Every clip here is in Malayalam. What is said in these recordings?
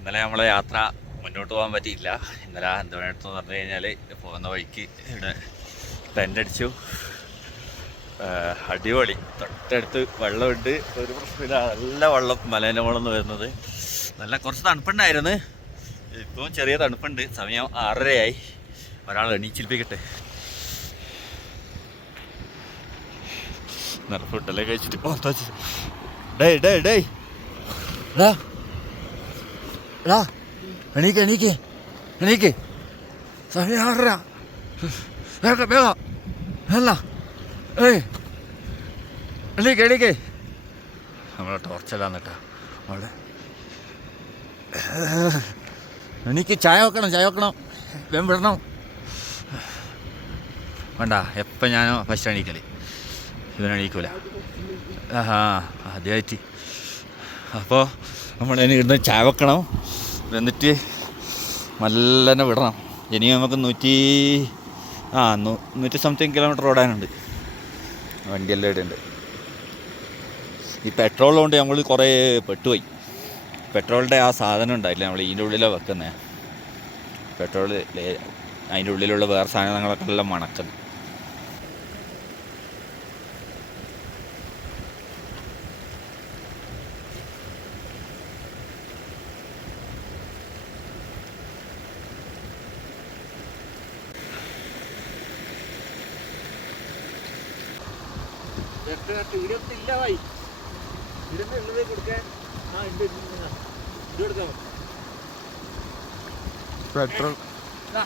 ഇന്നലെ നമ്മളെ യാത്ര മുന്നോട്ട് പോകാൻ പറ്റിയില്ല. ഇന്നലെ എന്തുവേണ്ടെന്ന് പറഞ്ഞു കഴിഞ്ഞാൽ പോകുന്ന വഴിക്ക് ഇവിടെ ടെന്റ് അടിച്ചു. അടിപൊളി. തൊട്ടടുത്ത് വെള്ളമുണ്ട്. ഒരു പ്രശ്നമില്ല. നല്ല വെള്ളം മലേന്റെ മുകളിൽ നിന്ന് വരുന്നത്. നല്ല കുറച്ച് തണുപ്പുണ്ടായിരുന്നു. ഇപ്പം ചെറിയ തണുപ്പുണ്ട്. സമയം ആറരയായി. ഒരാൾ എണീച്ചിരിപ്പിക്കട്ടെ. നല്ല ഫുഡെല്ലാം കഴിച്ചിട്ട്? ഡേ ഡേ ഡേ ഡാ ഡാ എണീക്ക് എണീക്ക്. എണീക്ക്. സമയം ആറര. വേഗം വേഗം അല്ല ഏയ്. എണീക്ക് എണീക്ക്. നമ്മളെ ടോർച്ചെല്ലാം കേട്ടോ അവിടെ. എനിക്ക് ചായ വെക്കണം ചായ വെക്കണം. വേം വിടണം. വേണ്ട എപ്പം ഞാൻ ഫസ്റ്റ് എണീക്കൽ. ഇവനെണീക്കൂല ആഹാ ആദ്യമായിട്ട് അപ്പോൾ നമ്മൾ ഇനി ഇവിടുന്ന് ചായ വെക്കണം. എന്നിട്ട് മല്ലനെ വിടണം. ഇനി നമുക്ക് നൂറ്റി ആ നൂറ്റി സംതിങ് കിലോമീറ്റർ ഓടാനുണ്ട്. വണ്ടിയെല്ലാം ഇടുന്നുണ്ട് ഈ പെട്രോൾ കൊണ്ട് നമ്മൾ കുറേ പെട്ടുപോയി. പെട്രോളിന്റെ ആ സാധനം ഉണ്ടായില്ല നമ്മൾ ഇതിന്റെ ഉള്ളിലാണ് വെക്കുന്നത് പെട്രോൾ അതിന്റെ ഉള്ളിലുള്ള വേറെ സാധനങ്ങളൊക്കെ എല്ലാം മണക്കുന്നു പെട്രോൾ. ദാ.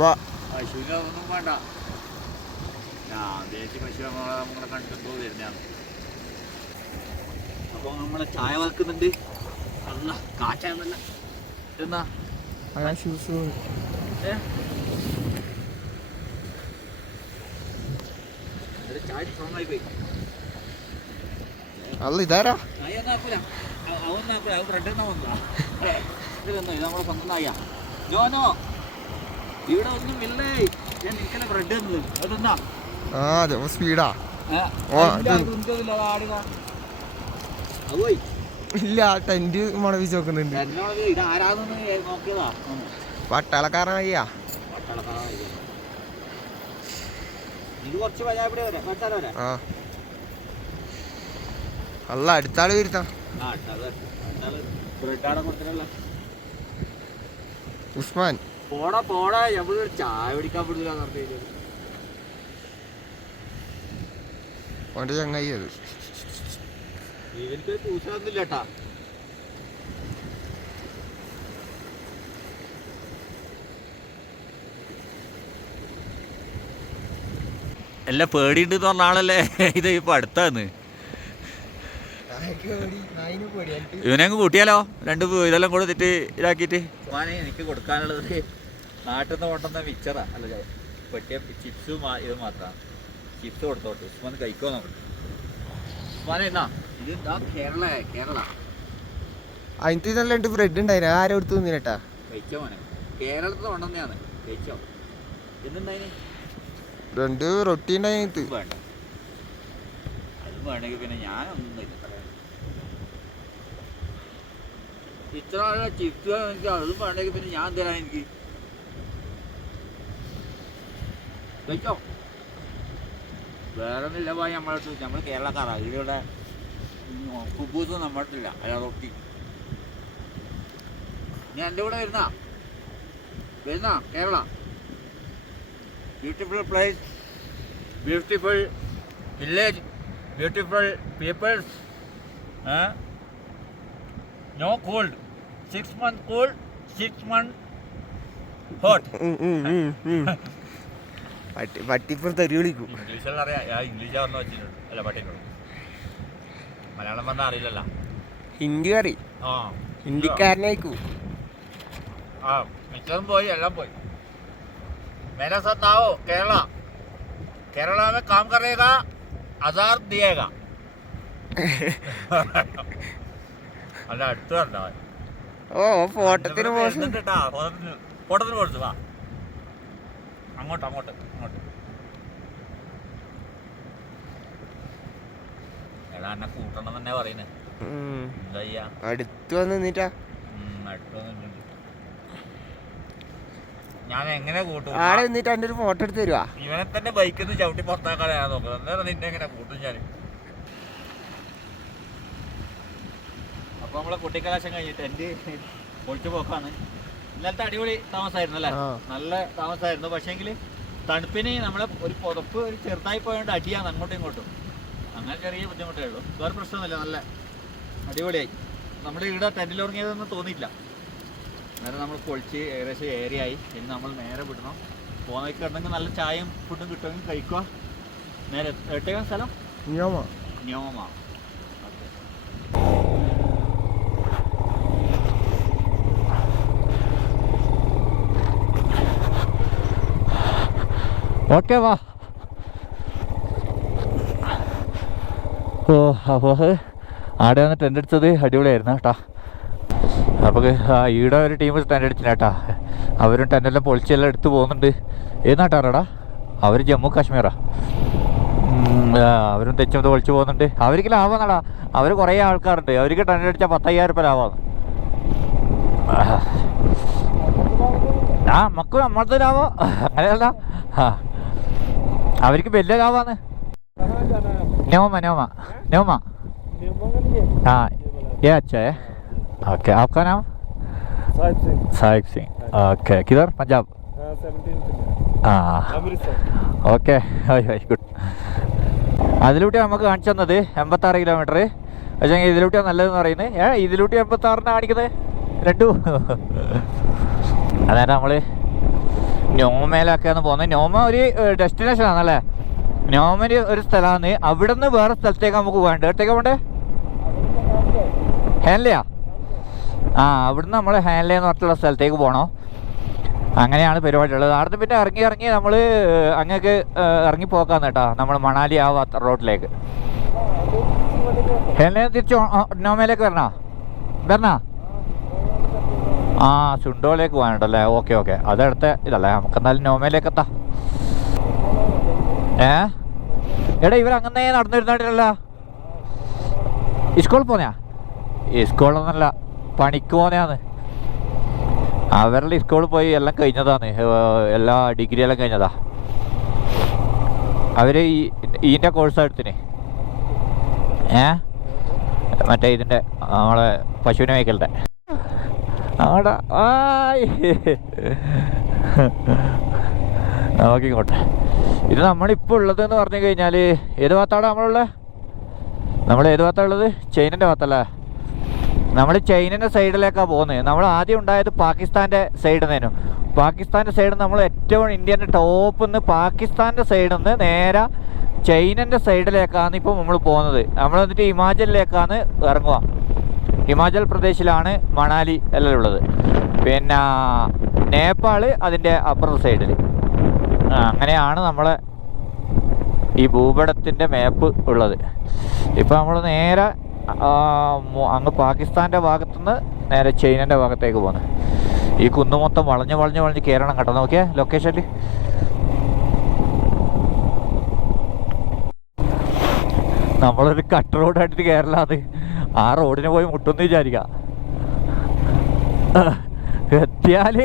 ബാ. പശുവിനൊന്നും വേണ്ട. ഞാൻ ദേശീയ പശു നമ്മളെ നമ്മളെ കണ്ടിട്ട് വരുന്നതാണ് അപ്പോൾ നമ്മളെ ചായ വെക്കുന്നുണ്ട് അല്ല കാറ്റാന്നല്ല എന്നാ? ആ ഷൂസ് ഏ? ഇത് ചായ സ്ട്രോങ് ആയി പോയി അല്ല ഇതാരാ അയ്യൊന്നാക്കൂല അവന്നാക്കൂല അത് ബ്രെഡ് എന്നാ വന്നതാ ഇത് തന്നോ ഇത് നമ്മളെ സ്വന്തം നായ ജോനോ ഇവിടെ ഒന്നും ഇല്ലേ ഞാൻ നിൽക്കല ബ്രെഡ് തന്നത് അത് തിന്നാ ആ ഇതാരാ സ്പീഡാ. ഇല്ല ടെന്റ് മണവിച്ച് നോക്കുന്നുണ്ട്. ഒന്ന്. പട്ടാളക്കാരനായിയാ പട്ടാളക്കാരാണ് ഇത്. ഇത് കുറച്ച് പഞ്ചായപ്പിടെ വരെ മറ്റാല വരെ ആ. അല്ല അടുത്താൾ വരുത്താ. ഉസ്മാൻ. പോടാ പോടാ നമ്മൾ ചായ പിടിക്കാൻ പറ്റില്ല ഓന്റെ ചങ്ങായി അത്. ഇവർക്ക് കൂസൊന്നുമില്ല കേട്ടാ എല്ലാം പേടിയുണ്ട് എന്ന് പറഞ്ഞ ആളല്ലേ? ഇത് ഇപ്പൊ അടുത്താന്ന്. ഇവനെ അങ്ങ് കൂട്ടിയാലോ? രണ്ട് ഇതെല്ലാം കൂടെ തെറ്റ് ഇതാക്കിയിട്ട്. എനിക്ക് കൊടുക്കാനുള്ളത് നാട്ടിൽ നിന്ന് കൊണ്ടുവന്ന മിച്ചറാ അല്ല പറ്റിയ ചിപ്സും ഇത് മാത്രമാണ് ചിപ്സ് കൊടുത്തോട്ടെ. ഉസ്മാൻ കഴിക്കോ നോക്കട്ടെ ഉസ്മാനെ എന്നാ ഇത് കേരള കേരള. അതിന് നല്ല രണ്ട് ബ്രെഡ് ഉണ്ടായിരുന്നു ആരും എടുത്ത് നിന്നിട്ടാ കഴിച്ചോ മോനെ. കേരളത്തിൽ കൊണ്ടുവന്നെയാണ് കഴിച്ചോ. എന്തുണ്ടായിന്? രണ്ട് റൊട്ടി ഉണ്ടായിട്ട് വേണ്ട. അത് പിന്നെ ഞാൻ തരാം പോയി നമ്മളെ നമ്മൾ കേരളക്കാരാ ഇവിടെ കുബൂസ് നമ്മുടെ അടുത്തില്ല. അല്ല റൊട്ടി. നീ എന്റെ കൂടെ വരുന്ന? വരുന്ന? Kerala? Beautiful place beautiful village beautiful peoples no cold six month cold six month hot പട്ടി പട്ടിപ്പുറം തെറി വിളിക്കും. ഇംഗ്ലീഷെല്ലാം അറിയാം. ഞാൻ ഇംഗ്ലീഷ് പറഞ്ഞു വെച്ചിട്ടുണ്ട്. അല്ല പട്ടിനോട് മലയാളം പറഞ്ഞാൽ അറിയില്ലല്ലോ. ഹിന്ദി അറി ആ. ഹിന്ദിക്കാരനായിക്കൂ. ആ മിച്ചറും പോയി എല്ലാം പോയി. मेरा साथ आओ केरला केरला में काम करेगा हजार दिएगा അല്ല അടുത്ത് കണ്ടോ ഓ ഫോട്ടത്തിന് മോശം ഫോട്ടത്തിന് കൊടുത്തു വാ അങ്ങോട്ട് അങ്ങോട്ട് അങ്ങോട്ട് എടാ എന്നെ കൂട്ടണം തന്നെ പറയുന്നത് ഉം. എന്താ ചെയ്യാ അടുത്ത് വന്ന് നിന്നിട്ടാ ഉം. ഞാൻ എങ്ങനെ കൂട്ടും? ആടെ നിന്നിട്ട് എന്റെ ഒരു ഫോട്ടോ എടുത്ത് തരുവാ. ഇവനെ തന്നെ ബൈക്കിൽ നിന്ന് ചവിട്ടി പുറത്താക്കാനാ ഞാൻ നോക്കുന്നത്. നിന്നെ എങ്ങനെ കൂട്ടും ഞാൻ അപ്പൊ നമ്മളെ കുട്ടിക്കലാശം കഴിഞ്ഞിട്ട് എന്റെ പൊളിച്ചു പോക്കാണ്. ഇന്നലത്തെ അടിപൊളി താമസമായിരുന്നു അല്ലേ? നല്ല താമസമായിരുന്നു പക്ഷേങ്കിൽ തണുപ്പിന് നമ്മളെ ഒരു പുതപ്പ് ഒരു ചെറുതായി പോയോണ്ട് അടിയാണ് അങ്ങോട്ടും ഇങ്ങോട്ടും. അങ്ങനെ ചെറിയ ബുദ്ധിമുട്ടേ ഉള്ളൂ. വേറെ പ്രശ്നമൊന്നുമില്ല. നല്ല അടിപൊളിയായി. നമ്മുടെ ഇവിടെ ടെന്റിൽ ഉറങ്ങിയതൊന്നും തോന്നിയില്ല നേരെ നമ്മൾ പൊളിച്ച് ഏകദേശം ഏരിയായി ഇനി നമ്മൾ നേരെ വിടണം. പോകുന്നതൊക്കെ കിടന്നെങ്കിൽ നല്ല ചായയും ഫുഡും കിട്ടുമെങ്കിൽ കഴിക്കുക. നേരെ എട്ടേക്കാം സ്ഥലം? ന്യോമ. ന്യോമ. ഓക്കെ. വാ. ഓ അപ്പോൾ ആടെ വന്ന് ടെന്റ് അടിച്ചത് അടിപൊളിയായിരുന്നു കേട്ടോ. അപ്പോൾ ഈടെ ഒരു ടീം ടെൻ അടിച്ചിട്ടാ അവരും ടെന്നെല്ലാം പൊളിച്ചെല്ലാം എടുത്തു പോകുന്നുണ്ട്. ഏതാട്ടാറടാ അവർ ജമ്മു കാശ്മീറാ അവരും തെച്ചും പൊളിച്ചു പോകുന്നുണ്ട്. അവർക്ക് ലാഭമെന്നാടാ അവർ കുറേ ആൾക്കാരുണ്ട്. അവർക്ക് ടെൻ അടിച്ചാൽ പത്തയ്യായിരം രൂപ ലാഭമാണ്. ആ നമുക്ക് നമ്മളത്തെ ലാഭം. അങ്ങനെയല്ല. അവർക്ക് വലിയ ലാഭമാണ്. നോമ നോമ നോമ ആ ഏ അച്ഛേ. ओके आपका नाम साहिब सिंह ओके किधर पंजाब हाँ ഓക്കെ ഹായ് ഹായ് ഗുഡ് അതിലൂട്ടി നമുക്ക് കാണിച്ചു തന്നത് എൺപത്താറ് കിലോമീറ്റർ പക്ഷേ ഇതിലൂട്ടിയാണ് നല്ലതെന്ന് പറയുന്നത് ഏ ഇതിലൂട്ടി എൺപത്താറിന് കാണിക്കുന്നത് രണ്ടും അതായത് നമ്മൾ നോമയിലൊക്കെയാണ് പോകുന്നത് നോമ ഒരു ഡെസ്റ്റിനേഷൻ ആണല്ലേ നോമന് ഒരു സ്ഥലമാണ് അവിടെ നിന്ന് വേറെ സ്ഥലത്തേക്ക് നമുക്ക് പോകേണ്ടത് എവിടത്തേക്ക് പോകണ്ടേ ഹാൻലയാ ആ അവിടുന്ന് നമ്മൾ ഹാൻഡ്ലേ എന്ന് പറഞ്ഞിട്ടുള്ള സ്ഥലത്തേക്ക് പോകണം അങ്ങനെയാണ് പരിപാടി ഉള്ളത് അവിടുന്ന് പിന്നെ ഇറങ്ങി ഇറങ്ങി നമ്മൾ അങ്ങക്ക് ഇറങ്ങി പോക്കാന്ന് കേട്ടോ. നമ്മൾ മണാലി ആ റോഡിലേക്ക് ഹാൻലേ തിരിച്ച് നോമയിലേക്ക് വരണോ? വരണോ? ആ ചുണ്ടോലേക്ക് പോകാനുണ്ടല്ലേ? Okay okay. അതടുത്ത ഇതല്ലേ. നമുക്ക് എന്തായാലും നോമയിലേക്ക് എത്താം. ഏ? എടാ ഇവർ അങ്ങനെ നടന്നിരുന്നിട്ടില്ല സ്കൂളിൽ പോന്നെയാ സ്കൂളൊന്നല്ല പണിക്ക് പോന്നെയാന്ന് അവരുടെ സ്കൂളിൽ പോയി എല്ലാം കഴിഞ്ഞതാണ്. എല്ലാ ഡിഗ്രി എല്ലാം കഴിഞ്ഞതാ. അവർ ഈ ഇതിന്റെ കോഴ്സാണ് എടുത്തിന്. ഏ? മറ്റേ ഇതിന്റെ നമ്മളെ പശുവിനെ മേക്കലിന്റെ ആയ്. നോക്കിക്കോട്ടെ. ഇത് നമ്മളിപ്പോൾ ഉള്ളതെന്ന് പറഞ്ഞു കഴിഞ്ഞാൽ ഏത് ഭാഗത്താണ് നമ്മളുള്ളത് നമ്മൾ ഏത് ഭാഗത്താണ് ഉള്ളത്? ചൈനന്റെ ഭാഗത്തല്ലേ? നമ്മൾ ചൈനന്റെ സൈഡിലേക്കാണ് പോകുന്നത്. നമ്മൾ ആദ്യം ഉണ്ടായത് പാകിസ്ഥാന്റെ സൈഡിൽ നിന്നും പാകിസ്ഥാന്റെ സൈഡിൽ നമ്മൾ ഏറ്റവും ഇന്ത്യന്റെ ടോപ്പിൽ നിന്ന് പാകിസ്ഥാന്റെ സൈഡിൽ നിന്ന് നേരെ ചൈനന്റെ സൈഡിലേക്കാണ് ഇപ്പോൾ നമ്മൾ പോകുന്നത്. നമ്മൾ എന്നിട്ട് ഹിമാചലിലേക്കാണ് ഇറങ്ങുക. ഹിമാചൽ പ്രദേശിലാണ് മണാലി എല്ലാം ഉള്ളത്. പിന്നെ നേപ്പാൾ അതിന്റെ അപ്പുറത്തെ സൈഡിൽ അങ്ങനെയാണ് നമ്മളെ ഈ ഭൂപടത്തിന്റെ മാപ്പ് ഉള്ളത്. ഇപ്പോൾ നമ്മൾ നേരെ അങ്ങ് പാകിസ്ഥാന്റെ ഭാഗത്തുനിന്ന് നേരെ ചൈനന്റെ ഭാഗത്തേക്ക് പോകുന്നത് ഈ കുന്നു മൊത്തം വളഞ്ഞ് വളഞ്ഞ് വളഞ്ഞ് കയറണം കേട്ടോ. നോക്കിയേ ലൊക്കേഷനിൽ നമ്മളൊരു കട്ട് റോഡായിട്ട് കയറലാത് ആ റോഡിന് പോയി മുട്ടുന്നു വിചാരിക്കാം. എത്തിയാൽ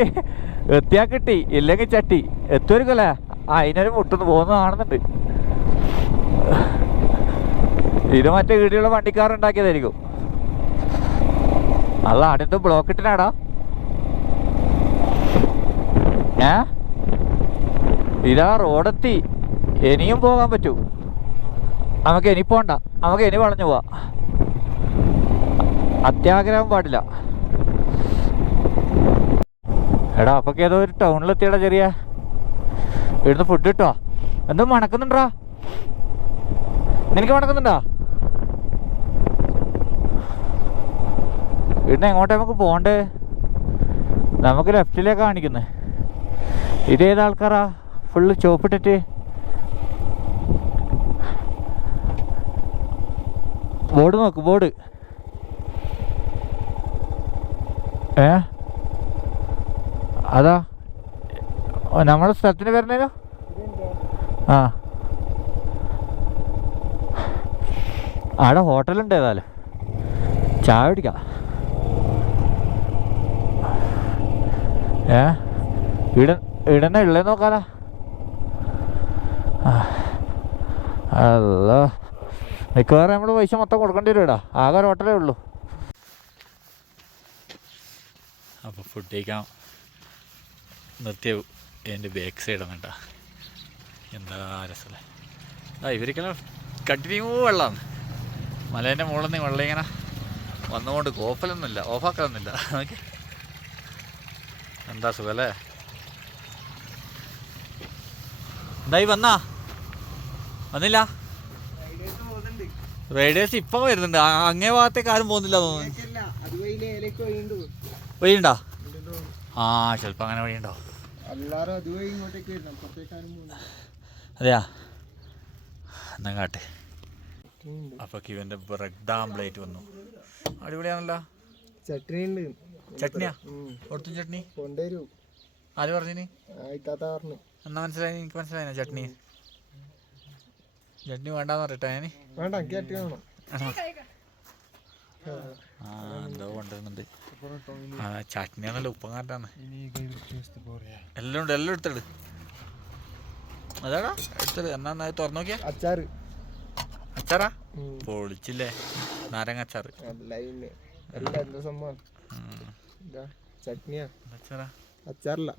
എത്തിയാ കിട്ടി ഇല്ലെങ്കിൽ ചട്ടി. എത്തുമായിരിക്കുമല്ലേ ആ അതിനൊരു മുട്ടുന്ന് പോകുന്നത് കാണുന്നുണ്ട്. ഇത് മറ്റേ വീട്ടിലുള്ള വണ്ടിക്കാരുണ്ടാക്കിയതായിരിക്കും അല്ല അടുത്ത് ബ്ലോക്ക് ഇട്ടിനാടാ ഏ? ഇതാ റോഡെത്തി. ഇനിയും പോകാൻ പറ്റൂ. നമുക്ക് ഇനി പോണ്ട. നമുക്ക് ഇനി വളഞ്ഞു പോവാ. അത്യാഗ്രഹം പാടില്ല. എടാ അപ്പൊക്കെ ഏതോ ഒരു ടൗണിലെത്തിയടാ ചെറിയ. ഇവിടുന്ന് ഫുഡ് കിട്ടുവാ? എന്തോ മണക്കുന്നുണ്ടാ? നിനക്ക് മണക്കുന്നുണ്ടാ? ഇവിടുന്ന് എങ്ങോട്ടാ നമുക്ക് പോകണ്ടേ? നമുക്ക് ലെഫ്റ്റിലേക്ക് കാണിക്കുന്നത് ഇതേത് ആൾക്കാരാ? ഫുള്ള് ചോപ്പിട്ടിട്ട് ബോർഡ് നോക്ക് ബോർഡ്. ഏ? അതാ. നമ്മുടെ സ്ഥലത്തിന് വരണേനോ ആ. ആടെ ഹോട്ടലുണ്ട് ഏതായാലും. ചായ കുടിക്കാം. ഏ? ഇട ഇടന്നെ ഉള്ളേ നോക്കാലാ അല്ല മിക്കവാറും നമ്മൾ പൈസ മൊത്തം കൊടുക്കേണ്ടി വരും ഇടാ ആകെ ഹോട്ടലേ ഉള്ളൂ. അപ്പോൾ ഫുഡ് കഴിക്കാൻ നിർത്തിയ എന്റെ ബാക്ക് സൈഡ് കേട്ടോ എന്താ രസമല്ലേ ആ ഇവർക്കെല്ലാം കണ്ടിന്യൂ വെള്ളമാണ് മലേന്റെ മുകളിൽ നിന്ന് വെള്ളം ഇങ്ങനെ വന്നുകൊണ്ട് ഓഫലൊന്നുമില്ല ഓഫാക്കലൊന്നുമില്ല നോക്കി എന്താ സുഖല്ലേ? എന്തായി വന്നാ? വന്നില്ല? റൈഡേഴ്സ് ഇപ്പം വരുന്നുണ്ട്. അങ്ങേ ഭാഗത്തേക്ക് ആരും പോകുന്നില്ല തോന്നുന്നു. വഴിയുണ്ടോ? ആ ചിലപ്പോൾ അങ്ങനെ വഴിയുണ്ടോ? അതെയാ? എന്നാ കാട്ടെ. അപ്പൊ ഇവന്റെ ബ്രെഡ് ആംപ്ലേറ്റ് വന്നു. അടിപൊളിയാണല്ലോ. ചട്നി ഉണ്ട് ചട്നിയാ? കൊടുത്തു ചട്നി? കൊണ്ടുവരൂ. ആര് പറഞ്ഞിനി? എന്നാ മനസ്സിലായി? എനിക്ക് മനസ്സിലായിന ചട്നി. ചട്നി വേണ്ടാന്ന് പറയട്ടെ ഞാൻ വേണ്ട ചട്നി വേണം. ആ. എന്തോ കൊണ്ടുവരുന്നുണ്ട്. ആ ചട്നി ആണല്ലോ ഉപ്പങ്ങാറ്റാണ് എല്ലാം ഉണ്ട് എല്ലാം എടുത്തിട്. അതാടാ എടുത്തത് എന്നാ തുറന്നു നോക്കിയാ? അച്ചാറ്. അച്ചാറാ. പൊളിച്ചില്ലേ? നാരങ്ങ അച്ചാറ്. അല്ല പിന്നെ എന്താ സംഭവം ചട്നിയാ. അച്ചാറാ? അച്ചാറല്ല.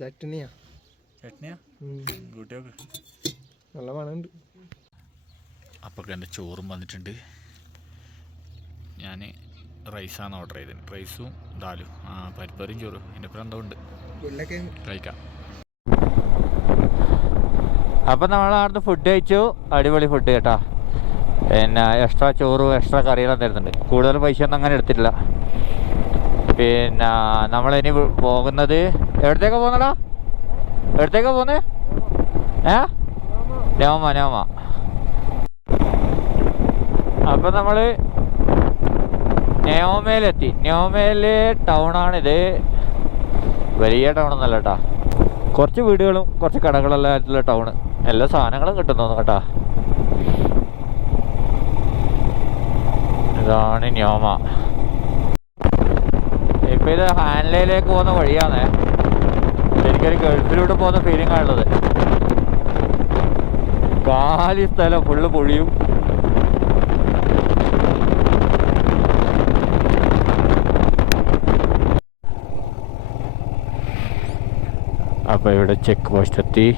ചട്നിയാ. ചട്നിയാ? നല്ല മണമുണ്ട്. അപ്പോൾ എന്റെ ചോറും വന്നിട്ടുണ്ട്. ഞാൻ റൈസാണ് ഓർഡർ ചെയ്തത്. റൈസും ദാലും. ആ പരിപ്പറിയും ചോറും. എന്റെ ഒപ്പം എന്തോ ഉണ്ട്. കഴിക്കാം. അപ്പം നമ്മൾ അവിടുന്ന് ഫുഡ് കഴിച്ചു. അടിപൊളി ഫുഡ് കേട്ടാ. പിന്നെ എക്സ്ട്രാ ചോറ് എക്സ്ട്രാ കറികളും തരുന്നുണ്ട് കൂടുതൽ പൈസ ഒന്നും അങ്ങനെ എടുത്തിട്ടില്ല. പിന്നെ നമ്മളിനി പോകുന്നത് എവിടത്തേക്കാ പോകുന്നടാ? എവിടത്തേക്കാ പോകുന്നത് ഏ? നോമ നോമ അപ്പം നമ്മൾ നോമയിലെത്തി ന്യോമയിലെ ടൗണാണിത്. വലിയ ടൗൺ ഒന്നല്ല കേട്ടാ കുറച്ച് വീടുകളും കുറച്ച് കടകളെല്ലാം ആയിട്ടുള്ള ടൗണ്. എല്ലാ സാധനങ്ങളും കിട്ടുന്നു കേട്ടാ ഇതാണ് ന്യോമ. ഇപ്പൊ ഇത് ഹാൻലയിലേക്ക് പോകുന്ന വഴിയാണേ എനിക്കൊരു ഗൾഫിലൂടെ പോകുന്ന ഫീലിംഗ് ആണുള്ളത് കാലി സ്ഥലം ഫുള്ള് പൊഴിയും അപ്പോൾ ഇവിടെ ചെക്ക് പോസ്റ്റ് എത്തി.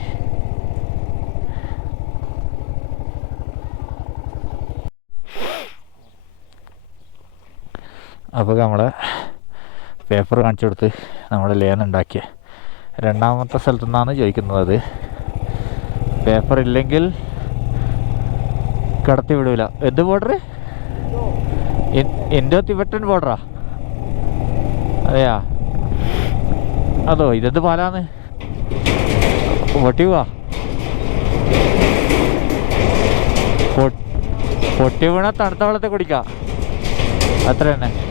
അപ്പോൾ നമ്മളെ പേപ്പർ കാണിച്ചു കൊടുത്ത് നമ്മൾ ലേൻ ഉണ്ടാക്കിയ. രണ്ടാമത്തെ സ്ഥലത്തു നിന്നാണ് ചോദിക്കുന്നത് അത്. പേപ്പർ ഇല്ലെങ്കിൽ കടത്തി വിടൂല. എന്ത് ബോർഡർ ഇൻഡോ തിബറ്റൻ ബോർഡറാ അതെയാ? അതോ ഇതെന്ത് പാലാന്ന്? പൊട്ടി പോവാ പൊ- പൊട്ടി വീണ തണുത്ത വെള്ളത്തെ കുടിക്കാം. അത്ര തന്നെ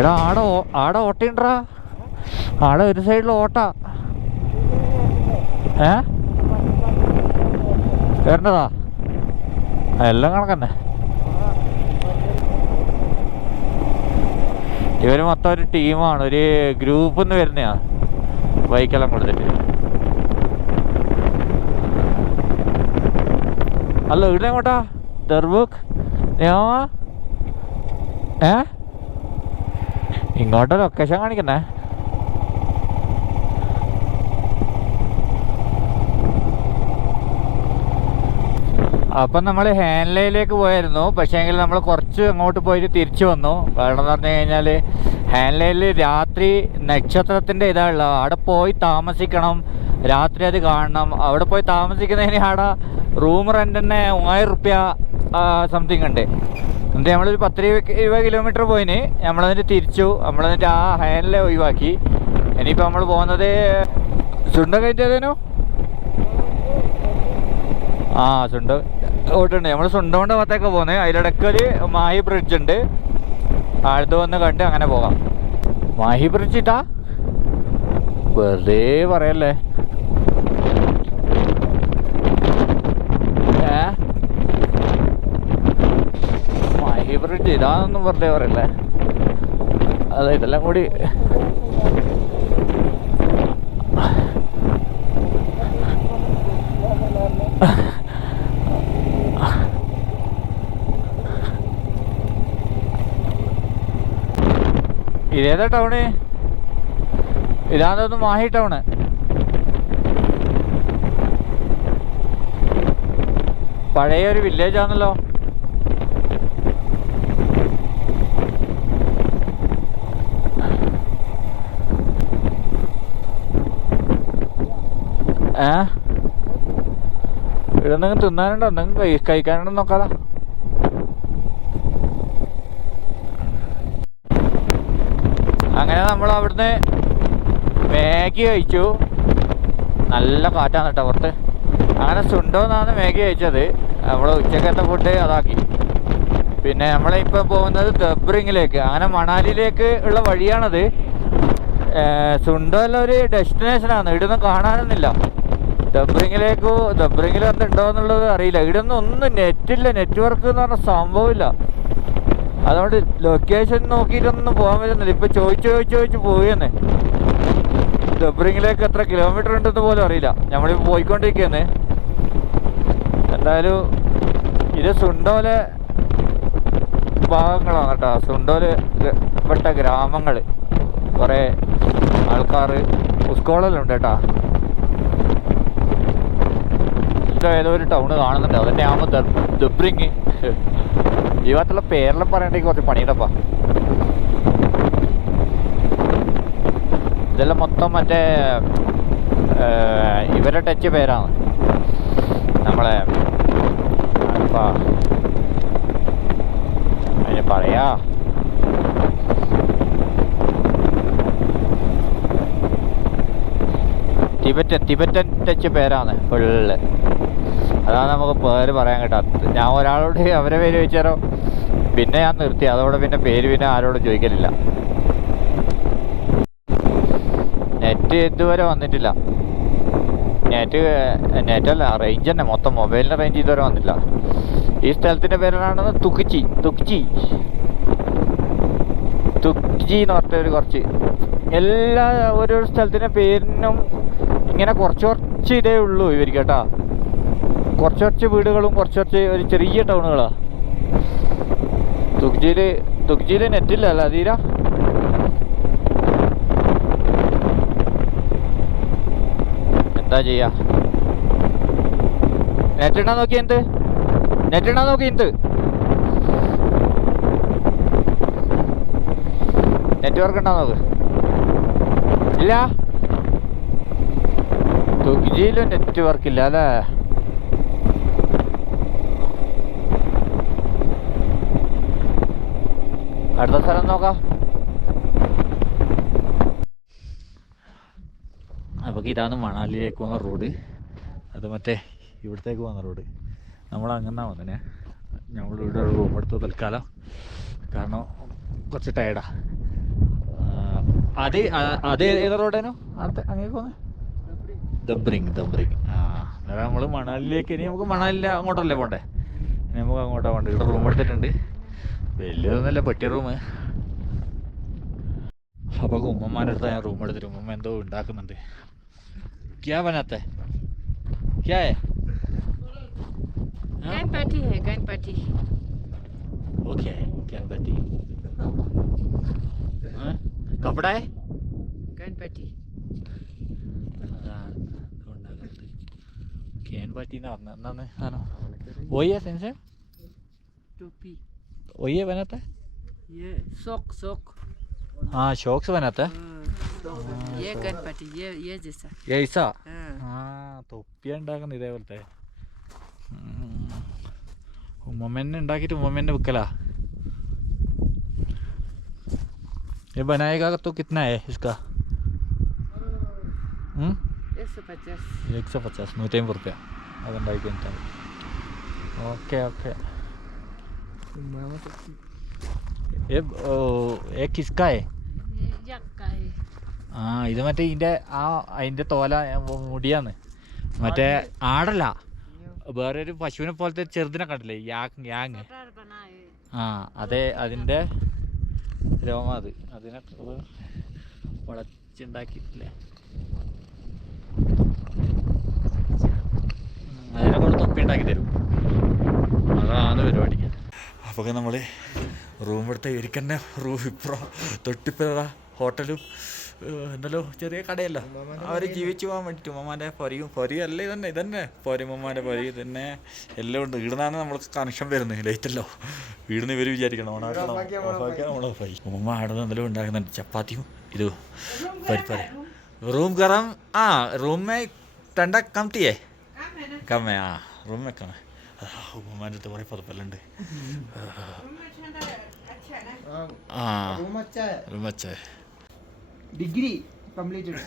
എടാ ആടെ ആടെ ഓട്ടിണ്ടാ ആടെ ഒരു സൈഡിൽ ഓട്ട. ഏ? വരണ്ടതാ എല്ലാം കണക്കന്നെ. ഇവർ മൊത്തം ഒരു ടീമാണ് ഒരു ഗ്രൂപ്പ് നിന്ന് വരുന്നയാ. ബൈക്കെല്ലാം കൊടുത്തിട്ട്. അല്ല ഇവിടെ എങ്ങോട്ടാ ദർബുക്ക് ഏ? ഇങ്ങോട്ട് ലൊക്കേഷൻ കാണിക്കുന്നേ. അപ്പം നമ്മൾ ഹാൻലയിലേക്ക് പോയായിരുന്നു. പക്ഷേ എങ്കിൽ നമ്മൾ കുറച്ച് അങ്ങോട്ട് പോയിട്ട് തിരിച്ചു വന്നു. കാരണം എന്ന് പറഞ്ഞു കഴിഞ്ഞാൽ ഹാൻലയിൽ രാത്രി നക്ഷത്രത്തിന്റെ ഇതാണുള്ള അവിടെ പോയി താമസിക്കണം. രാത്രി അത് കാണണം. അവിടെ പോയി താമസിക്കുന്നതിന് അവിടെ റൂം റെന്റിന് മൂവായിരം റുപ്യ സംതിങ് ഉണ്ട്. എന്നിട്ട് നമ്മളൊരു പത്ത് രൂപ ഇരുപത് കിലോമീറ്റർ പോയിന്. നമ്മളതിന് തിരിച്ചു. നമ്മളതിന്റെ ആ ഹയനിലെ ഒഴിവാക്കി. ഇനിയിപ്പോൾ നമ്മൾ പോകുന്നത് ചുണ്ട കയറ്റേതേനോ ആ ചുണ്ട ഓട്ടുണ്ട്. നമ്മൾ സുണ്ടോണ്ട് ഭാഗത്തേക്ക് പോകുന്നത് അതിലിടയ്ക്ക് ഒരു മാഹി ബ്രിഡ്ജ് ഉണ്ട്. അടുത്ത് വന്ന് കണ്ട് അങ്ങനെ പോകാം. മാഹി ബ്രിഡ്ജ് ഇട്ടാ വെറുതെ പറയല്ലേ ഏ മാഹി ബ്രിഡ്ജ് ഇതാണെന്നും വെറുതെ പറയല്ലേ? അതെ ഇതെല്ലാം കൂടി. ഇതേതാ ടൗണ്? ഇതാണെന്ന് മാഹി ടൗണ്? പഴയ ഒരു വില്ലേജ് ആണല്ലോ ഏ? ഇവിടെ എന്തെങ്കിലും തിന്നാനുണ്ടോ? എന്തെങ്കിലും കഴി കഴിക്കാനുണ്ടോ നോക്കാലോ. അങ്ങനെ നമ്മൾ അവിടുന്ന് മാഗി കഴിച്ചു. നല്ല കാറ്റാണ് കേട്ടോ പുറത്ത്. അങ്ങനെ സുണ്ടോന്നാണ് മാഗി കഴിച്ചത്. നമ്മൾ ഉച്ചക്കത്തെ ഫുഡ് അതാക്കി. പിന്നെ നമ്മളിപ്പോൾ പോകുന്നത് ദബ്രിങ്ങിലേക്ക് അങ്ങനെ മണാലിയിലേക്ക് ഉള്ള വഴിയാണത്. സുണ്ടോ എല്ലാം ഒരു ഡെസ്റ്റിനേഷനാണ്. ഇവിടുന്ന് കാണാനൊന്നുമില്ല. ദബ്രിങ്ങിലേക്ക് ഡബ്രിങ്ങിൽ എന്തുണ്ടോ എന്നുള്ളത് അറിയില്ല. ഇവിടെ ഒന്നും ഒന്നും നെറ്റില്ല. നെറ്റ്വർക്ക് എന്ന് പറഞ്ഞ സംഭവമില്ല അതുകൊണ്ട് ലൊക്കേഷൻ നോക്കിയിട്ടൊന്നും പോകാൻ പറ്റുന്നില്ല. ഇപ്പൊ ചോദിച്ചു ചോദിച്ചു ചോദിച്ചു പോവുകയെന്നെ ഡബ്രിങ്ങിലേക്ക് എത്ര കിലോമീറ്റർ ഉണ്ടെന്ന് പോലും അറിയില്ല. നമ്മളിപ്പോ പോയിക്കൊണ്ടിരിക്കുന്നേ എന്തായാലും ഇത് സുണ്ടോലെ ഭാഗങ്ങളാണ് കേട്ടോ. സുണ്ടോൽ പെട്ട ഗ്രാമങ്ങൾ കുറേ ആൾക്കാർ സ്കൂളിലുണ്ട് കേട്ടോ. ഇവിടെ ഏതോ ഒരു ടൗണ് കാണുന്നുണ്ട്. അതിന്റെ ആകുമ്പോൾ ദബ്രിങ്. ഈ ഭാഗത്തുള്ള പേരെല്ലാം പറയണ്ടെങ്കിൽ കുറച്ച് പണിയുണ്ടപ്പാ ഇതെല്ലാം മൊത്തം മറ്റേ ഇവരെ ടച്ച് പേരാണ്. നമ്മളെ അതിന് പറയാ. തിബറ്റൻ തിബറ്റൻ ടച്ച് പേരാണ് ഫുള്ള് അതാണ് നമുക്ക് പേര് പറയാൻ കേട്ടോ. ഞാൻ ഒരാളോട് അവരെ പേര് ചോദിച്ചാലോ? പിന്നെ ഞാൻ നിർത്തി. അതോടെ പിന്നെ പേര് പിന്നെ ആരോടും ചോദിക്കലില്ല. നെറ്റ് ഇതുവരെ വന്നിട്ടില്ല. നെറ്റ് നെറ്റ് അല്ല റേഞ്ച് തന്നെ. മൊത്തം മൊബൈലിന്റെ റേഞ്ച് ഇതുവരെ വന്നില്ല ഈ സ്ഥലത്തിന്റെ പേരാണെന്ന് തുക്കിച്ചി തുക്കിച്ചി. തുക്കിച്ചി എന്ന് പറഞ്ഞ ഒരു കുറച്ച്. എല്ലാ ഓരോ സ്ഥലത്തിന്റെ പേരിനും ഇങ്ങനെ കുറച്ച് കുറച്ച് ഇതേ ഉള്ളൂ ഇവർക്ക് കേട്ടാ. കുറച്ച് കുറച്ച് വീടുകളും കുറച്ച് കുറച്ച് ഒരു ചെറിയ ടൗണുകളാ. തുക്ജിയിൽ തുക്ജിയിൽ നെറ്റില്ല അല്ല തീരാ എന്താ ചെയ്യാ? നെറ്റിണ്ടാ നോക്കി എന്ത്? നെറ്റിണ്ടാ നോക്കി എന്ത്? നെറ്റ്വർക്ക് ഉണ്ടോ നോക്ക്. ഇല്ല? തുക്ജിയിലും നെറ്റ്വർക്ക് ഇല്ല അല്ലേ? അടുത്ത സ്ഥലം നോക്കാം അപ്പോൾ ഇതാണ് മണാലിയിലേക്ക് പോകുന്ന റോഡ് അത് മറ്റേ ഇവിടത്തേക്ക് പോകുന്ന റോഡ് നമ്മൾ അങ്ങനെ വന്നേ നമ്മൾ ഇവിടെ റൂം എടുത്തു തൽക്കാലം. കാരണം കുറച്ച് ടയർഡാ അത് അത് ഏത് റോഡേനോ അടുത്ത അങ്ങനെ പോകുന്നത് ദബ്രിങ് ദബ്രിങ്. ആ അന്നേരം നമ്മൾ മണാലിയിലേക്ക് ഇനി നമുക്ക് മണാലിയിൽ അങ്ങോട്ടല്ലേ പോണ്ടേ? ഇനി നമുക്ക് അങ്ങോട്ടാ പോണ്ടേ. ഇവിടെ റൂം എടുത്തിട്ടുണ്ട്. വലിയതൊന്നുമല്ല പറ്റിയ റൂമ് അപ്പോൾ ഉമ്മമാരുടെ അടുത്ത് ഞാൻ റൂം എടുത്തിട്ട് ഉമ്മ എന്തോ ഉണ്ടാക്കുന്നുണ്ട്. ക്യാ ബനാത്ത ക്യാ ഗൺപട്ടി ഗൺപട്ടി ഓക്കെ ഗൺപട്ടി കപ്പട? ഗൺപട്ടി ഗൺപട്ടി എന്ന് പറഞ്ഞ എന്നാണ് ആണോ ഓയ്യ സെൻസ് ടോപ്പി टोपी ഒയ്യ ബനാത്തെ ये सोक सोक हाँ शौक से बनाता है हाँ, ये गणपति ये ये जैसा ये ऐसा हाँ ആ തൊപ്പി ഉണ്ടാക്കുന്ന ഇതേപോലത്തെ ഉമ്മമ്മന്നെ ഉണ്ടാക്കിയിട്ട് ഉമ്മമ്മന്നെ വിൽക്കലാ ये बनाएगा तो कितना है इसका हम्म एक सौ पचास एक सौ पचास നൂറ്റമ്പത് റുപ്യ അതുണ്ടാക്കി കഴിഞ്ഞാൽ ഓക്കെ ഓക്കെ ये ओ, ये किसका है ആ ഇത് മറ്റേ ഇതിന്റെ ആ അതിന്റെ തോല മു- മുടിയാന്ന് മറ്റേ ആടല്ല വേറെ ഒരു പശുവിനെ പോലത്തെ ചെറുതിനെ കണ്ടില്ലേ യാങ് യാങ് ആ അതെ അതിന്റെ രോമ അത് അതിനെ വളച്ചുണ്ടാക്കിയിട്ടില്ലേ അതിനെ കൊണ്ട് തൊപ്പി ഉണ്ടാക്കി തരും അതാണ് പരിപാടി അപ്പോൾ നമ്മൾ റൂം എടുത്ത് ഇരിക്കുന്ന റൂം ഇപ്പുറം തൊട്ടിപ്പുറ ഹോട്ടലും എന്തല്ലോ ചെറിയ കടയല്ല? അവർ ജീവിച്ചു പോകാൻ വേണ്ടിയിട്ട് ഉമ്മമാന്റെ പൊരിയും പൊരിയും അല്ലേ ഇതന്നെ ഇതന്നെ. പൊരയും ഉമ്മമാന്റെ പൊരി തന്നെ എല്ലാം ഉണ്ട്. ഇവിടുന്നാണ് നമ്മൾക്ക് കണക്ഷൻ വരുന്നത്. ലൈറ്റല്ലോ വീടിന്ന് ഇവർ വിചാരിക്കണം ഓണാക്കണം ഓഫാക്കിയാൽ നമ്മൾ ഓഫായി ഉമ്മ അവിടെ എന്തെങ്കിലും ഉണ്ടാക്കുന്നുണ്ട്. ചപ്പാത്തിയും ഇത്. പരിപ്പറ റൂം കറം ആ റൂമേ തണ്ട കംതിയേ കമ്മേ ആ റൂമേ കമ്മേ ഉമ്മമാന്റെ അടുത്ത് കുറേ പുതപ്പെല്ലാം ഉണ്ട് ആ ഉമ്മച്ചേ ഡിഗ്രി കംപ്ലീറ്റഡ്.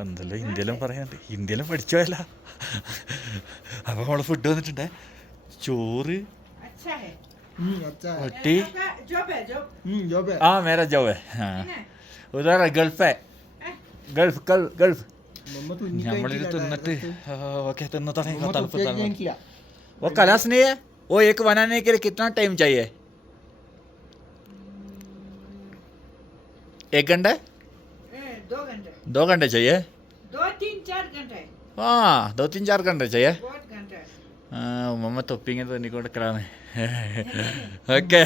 എന്തല്ലോ ഇന്ത്യയിലും പറയാണ്ട്. ഇന്ത്യയിലും പഠിച്ചു പോയല്ല അപ്പം നമ്മളെ ഫുഡ് വന്നിട്ടുണ്ടേ. ചോറ്. ഒട്ടി ആ മേരാ ജോബ്. ഉദാഹരണം ഗൾഫേ ഗൾഫ് ഗൾഫ്. നമ്മളിത് തിന്നിട്ട് ഓക്കെ തിന്ന് തുടങ്ങി മമ്മ തണുപ്പ് തുപ്പി തണുപ്പ് കഴിഞ്ഞിട്ടില്ല वो कलश नहीं है वो एक बनाने के लिए कितना टाइम चाहिए एक घंटे दो घंटे दो घंटे चाहिए दो तीन चार घंटे हाँ दो तीन चार घंटे चाहिए बहुत घंटे हाँ मम्मा तो पिंगे तो निकोट कराने ओके